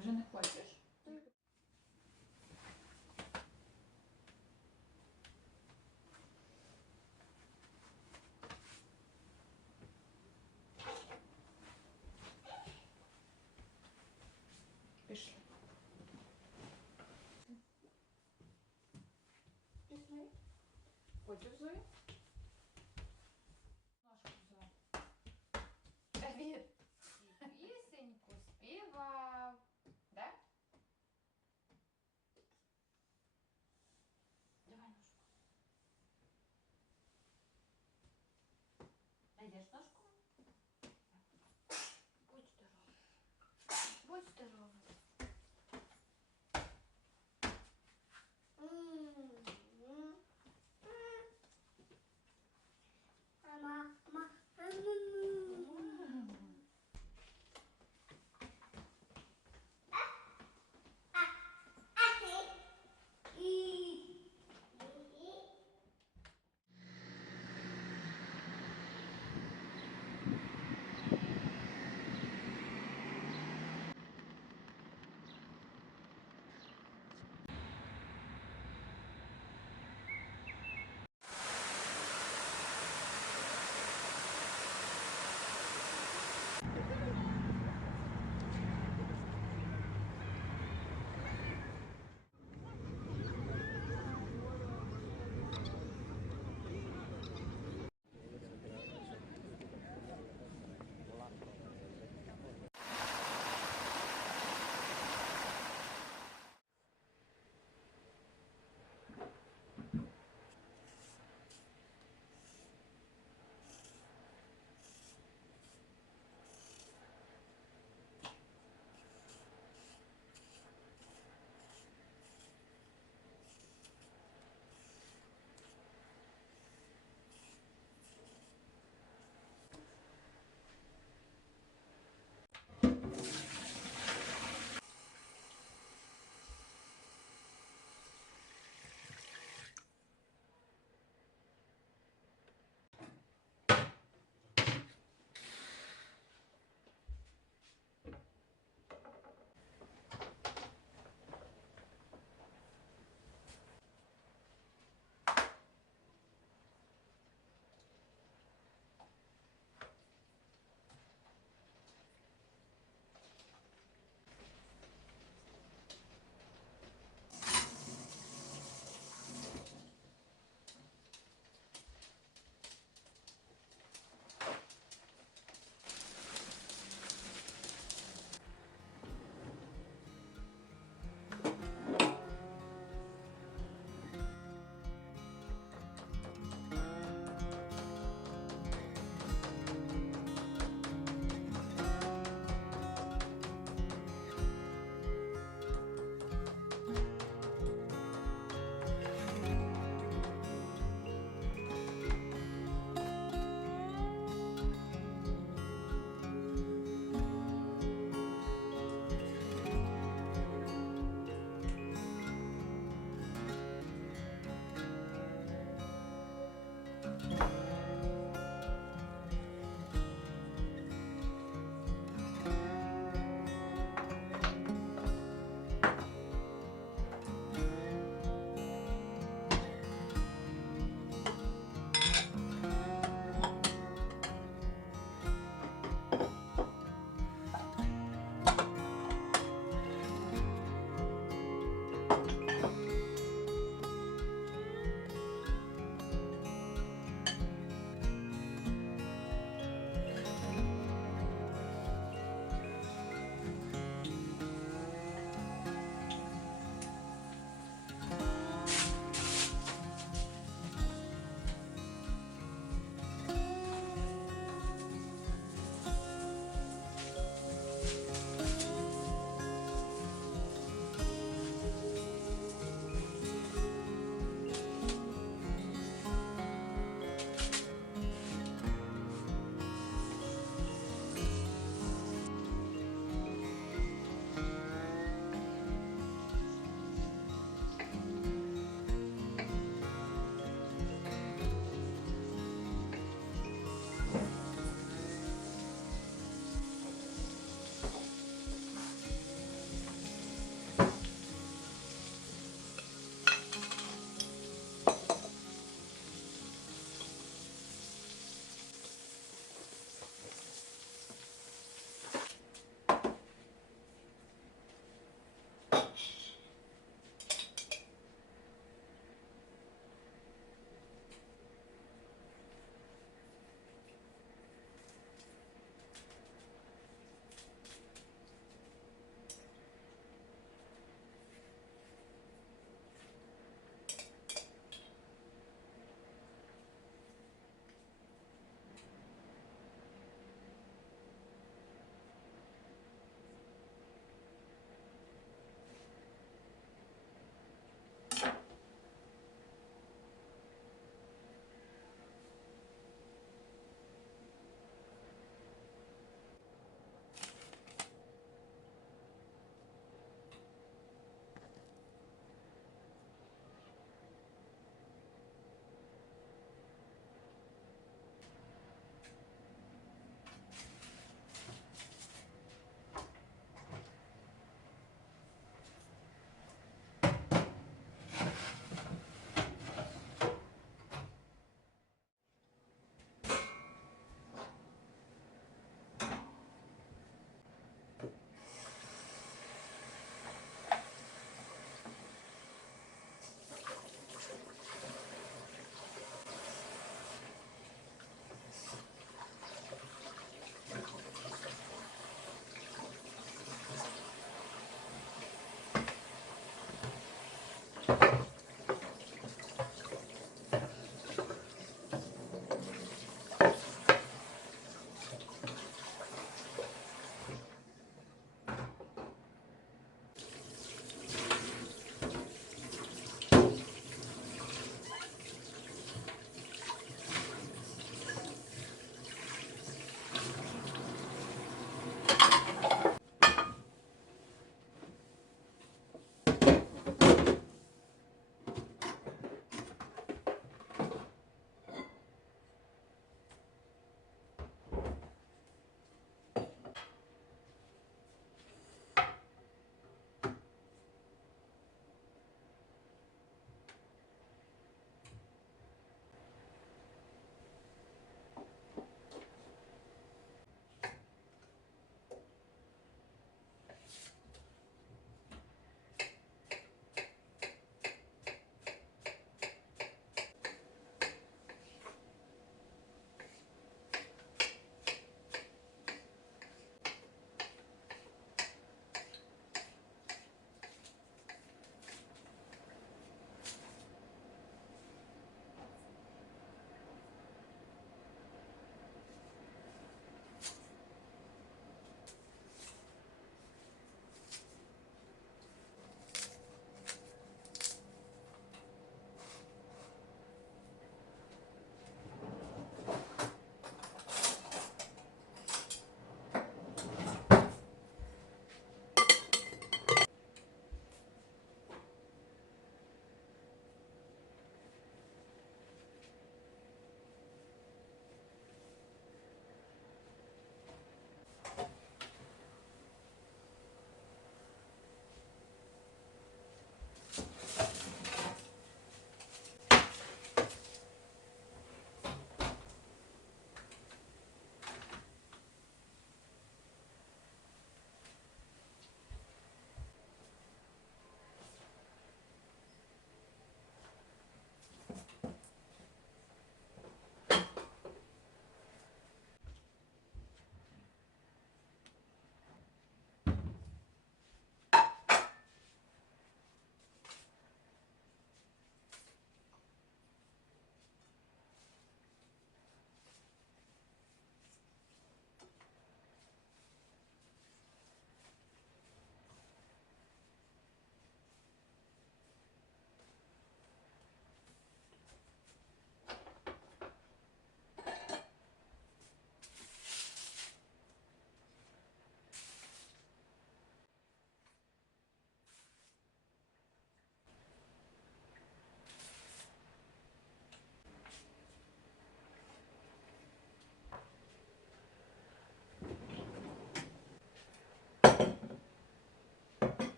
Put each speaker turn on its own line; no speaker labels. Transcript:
вже не хочеш? Пішли. Пішли. Потім Зоя. estos